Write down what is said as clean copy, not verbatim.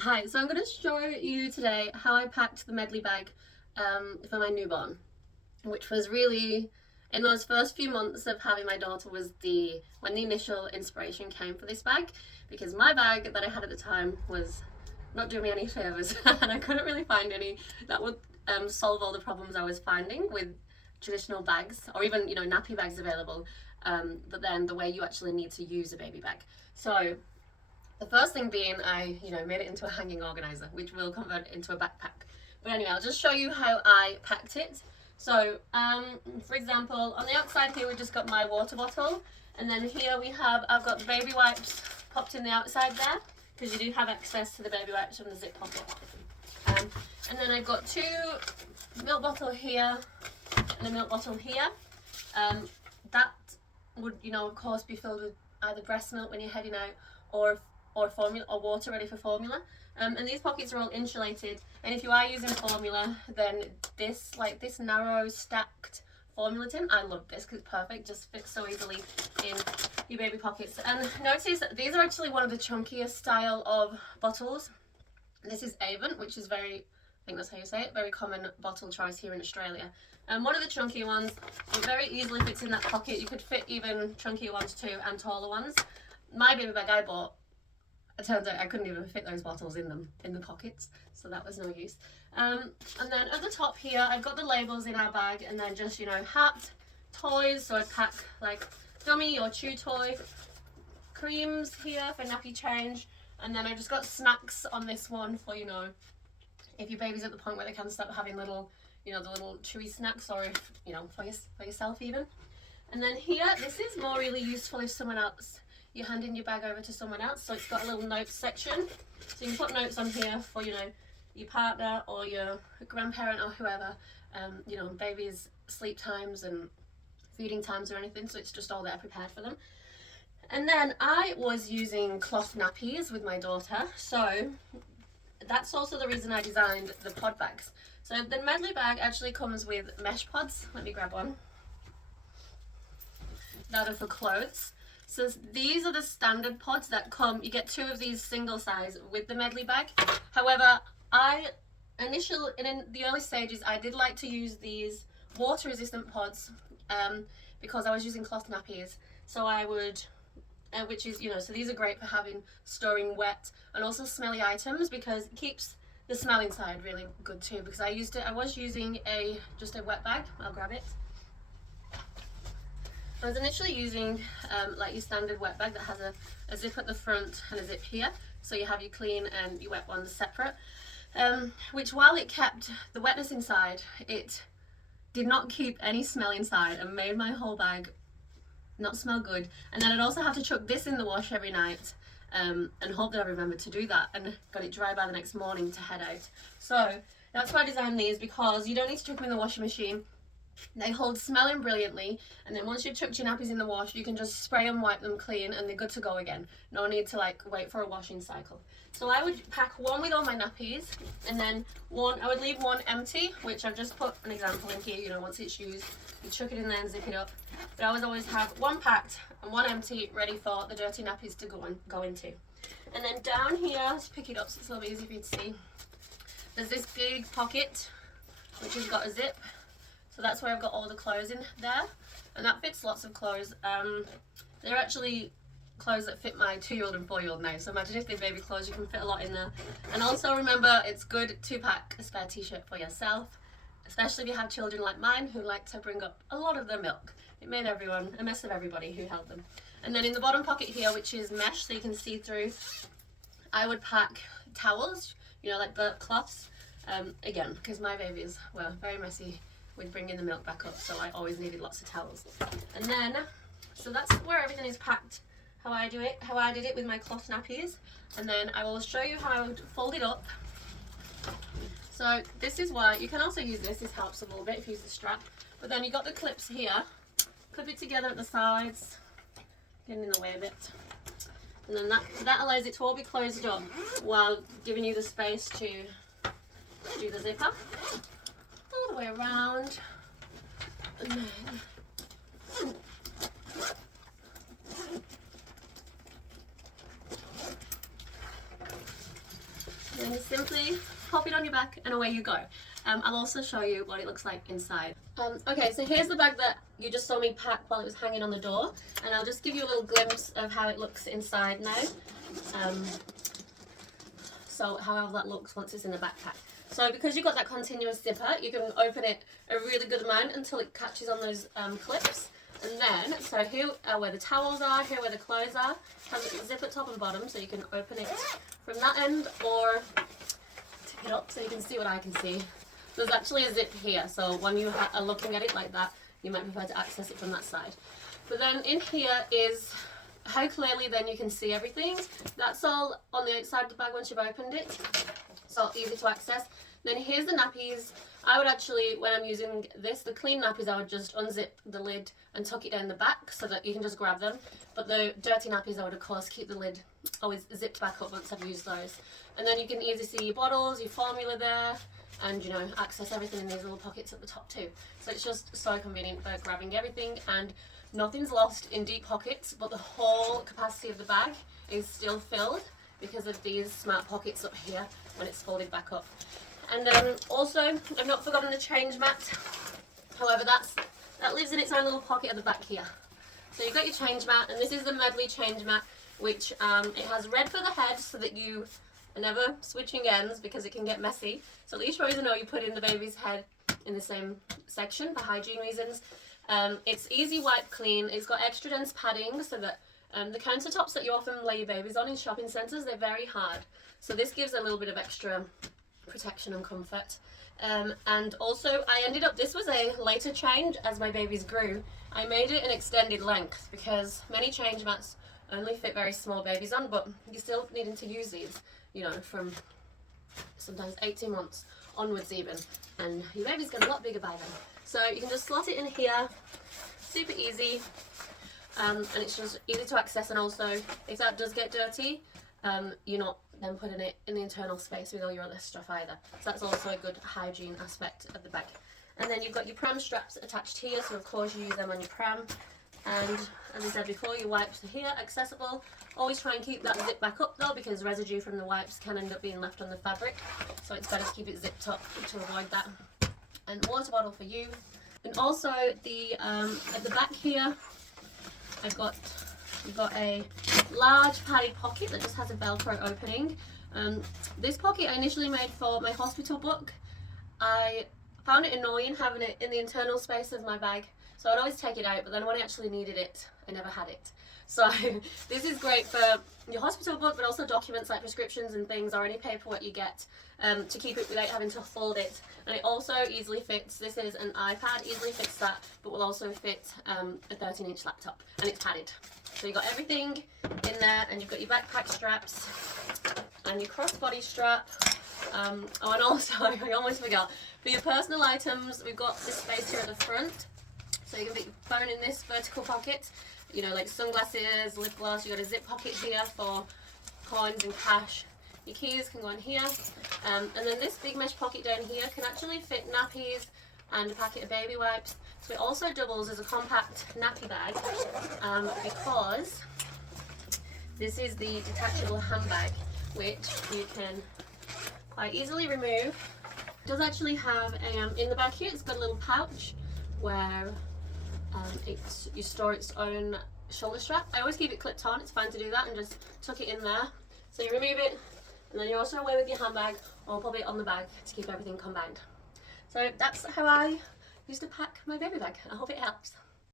Hi, so I'm going to show you today how I packed the Medley bag for my newborn, which was really, in those first few months of having my daughter, was when the initial inspiration came for this bag, because my bag that I had at the time was not doing me any favors and I couldn't really find any that would solve all the problems I was finding with traditional bags, or even nappy bags available, but then the way you actually need to use a baby bag. So the first thing being, I made it into a hanging organizer, which will convert into a backpack. But anyway, I'll just show you how I packed it. So, for example, on the outside here we just got my water bottle, and then here I've got the baby wipes popped in the outside there, because you do have access to the baby wipes from the zip pocket. And then I've got two milk bottle here and a milk bottle here. That would, of course, be filled with either breast milk when you're heading out, or formula, or water ready for formula. And these pockets are all insulated, and if you are using formula, then this narrow stacked formula tin, I love this because it's perfect, just fits so easily in your baby pockets. And notice that these are actually one of the chunkier style of bottles. This is Avon, which is I think that's how you say it, very common bottle choice here in Australia. And one of the chunkier ones, it very easily fits in that pocket. You could fit even chunkier ones too, and taller ones. My baby bag I bought, it turns out I couldn't even fit those bottles in the pockets, so that was no use. And then at the top here, I've got the labels in our bag, and then just, hat, toys, so I'd pack like gummy or chew toy, creams here for nappy change, and then I just got snacks on this one for, if your baby's at the point where they can start having little, the little chewy snacks, or if, for yourself even. And then here, this is more really useful if someone else, you're handing your bag over to someone else, so it's got a little notes section, so you can put notes on here for your partner or your grandparent or whoever, babies' sleep times and feeding times or anything, so it's just all there prepared for them. And then I was using cloth nappies with my daughter, so that's also the reason I designed the pod bags. So the Medley bag actually comes with mesh pods. Let me grab one. That are for clothes. So these are the standard pods that come, you get two of these single size with the Medley bag. However, in the early stages, I did like to use these water resistant pods because I was using cloth nappies. So I would, which is, so these are great for storing wet and also smelly items, because it keeps the smell inside really good too, because I was using just a wet bag. I'll grab it. I was initially using like your standard wet bag that has a zip at the front and a zip here, so you have your clean and your wet ones separate, which, while it kept the wetness inside, it did not keep any smell inside and made my whole bag not smell good. And then I'd also have to chuck this in the wash every night and hope that I remembered to do that and got it dry by the next morning to head out. So that's why I designed these, because you don't need to chuck them in the washing machine. They hold smelling brilliantly, and then once you've chucked your nappies in the wash, you can just spray and wipe them clean and they're good to go again. No need to wait for a washing cycle. So I would pack one with all my nappies, and then I would leave one empty, which I've just put an example in here. Once it's used, you chuck it in there and zip it up. But I always have one packed and one empty, ready for the dirty nappies to go into. And then down here, let's pick it up so it's a little bit easier for you to see. There's this big pocket which has got a zip. So that's where I've got all the clothes in there, and that fits lots of clothes. They're actually clothes that fit my 2-year-old and 4-year-old now, so imagine if they're baby clothes, you can fit a lot in there. And also remember, it's good to pack a spare t-shirt for yourself, especially if you have children like mine who like to bring up a lot of their milk. It made a mess of everybody who held them. And then in the bottom pocket here, which is mesh so you can see through, I would pack towels, like burlap cloths, again, because my babies were very messy with bringing the milk back up, so I always needed lots of towels. And then, so that's where everything is packed, how I did it with my cloth nappies. And then I will show you how I would fold it up. So this is why, you can also use this helps a little bit if you use the strap, but then you got the clips here, clip it together at the sides, getting in the way a bit. And then that allows it to all be closed up while giving you the space to do the zipper. All the way around, and then just simply pop it on your back and away you go. I'll also show you what it looks like inside. Okay, so here's the bag that you just saw me pack while it was hanging on the door, and I'll just give you a little glimpse of how it looks inside now. So however that looks once it's in the backpack. So because you've got that continuous zipper, you can open it a really good amount until it catches on those clips. And then, so here where the towels are, here where the clothes are, has a zip at top and bottom, so you can open it from that end or tip it up so you can see what I can see. There's actually a zip here, so when you are looking at it like that, you might prefer to access it from that side. But then in here is how clearly then you can see everything. That's all on the outside of the bag once you've opened it, so easy to access. Then here's the nappies. I would actually, when I'm using this, the clean nappies, I would just unzip the lid and tuck it down the back so that you can just grab them. But the dirty nappies, I would of course keep the lid always zipped back up once I've used those. And then you can easily see your bottles, your formula there, and you know, access everything in these little pockets at the top too. So it's just so convenient for grabbing everything, and nothing's lost in deep pockets, but the whole capacity of the bag is still filled because of these smart pockets up here when it's folded back up. And also, I've not forgotten the change mat. However, that lives in its own little pocket at the back here. So you've got your change mat, and this is the Medley change mat, which it has red for the head so that you are never switching ends because it can get messy. So at least you know you put in the baby's head in the same section for hygiene reasons. It's easy wipe clean. It's got extra dense padding so that the countertops that you often lay your babies on in shopping centres, they're very hard. So this gives a little bit of extra protection and comfort. And also I ended up, this was a later change as my babies grew. I made it an extended length because many change mats only fit very small babies on, but you're still needing to use these, you know, from sometimes 18 months onwards even, and your baby's getting a lot bigger by then. So you can just slot it in here, super easy, and it's just easy to access. And also if that does get dirty, you're not then putting it in the internal space with all your other stuff either. So that's also a good hygiene aspect of the bag. And then you've got your pram straps attached here, so of course you use them on your pram. And as I said before, your wipes are here, accessible. Always try and keep that zip back up though, because residue from the wipes can end up being left on the fabric. So it's better to keep it zipped up to avoid that. And water bottle for you. And also at the back here, you've got a large padded pocket that just has a Velcro opening. This pocket I initially made for my hospital book. I found it annoying having it in the internal space of my bag, so I'd always take it out, but then when I actually needed it, I never had it. So this is great for your hospital book, but also documents like prescriptions and things, or any paperwork you get, to keep it without having to fold it. And it also easily fits, this is an iPad, easily fits that, but will also fit a 13-inch laptop, and it's padded. So you've got everything in there, and you've got your backpack straps and your crossbody strap. Oh, and also, I almost forgot, for your personal items, we've got this space here at the front. So you can put your phone in this vertical pocket, you know, like sunglasses, lip gloss. You've got a zip pocket here for coins and cash. Your keys can go in here. And then this big mesh pocket down here can actually fit nappies and a packet of baby wipes. So it also doubles as a compact nappy bag, because this is the detachable handbag, which you can quite easily remove. It does actually have a, in the back here, it's got a little pouch where you store its own shoulder strap. I always keep it clipped on, it's fine to do that, and just tuck it in there. So you remove it, and then you're also away with your handbag, or pop it on the bag to keep everything combined. So that's how I used to pack my baby bag. I hope it helps.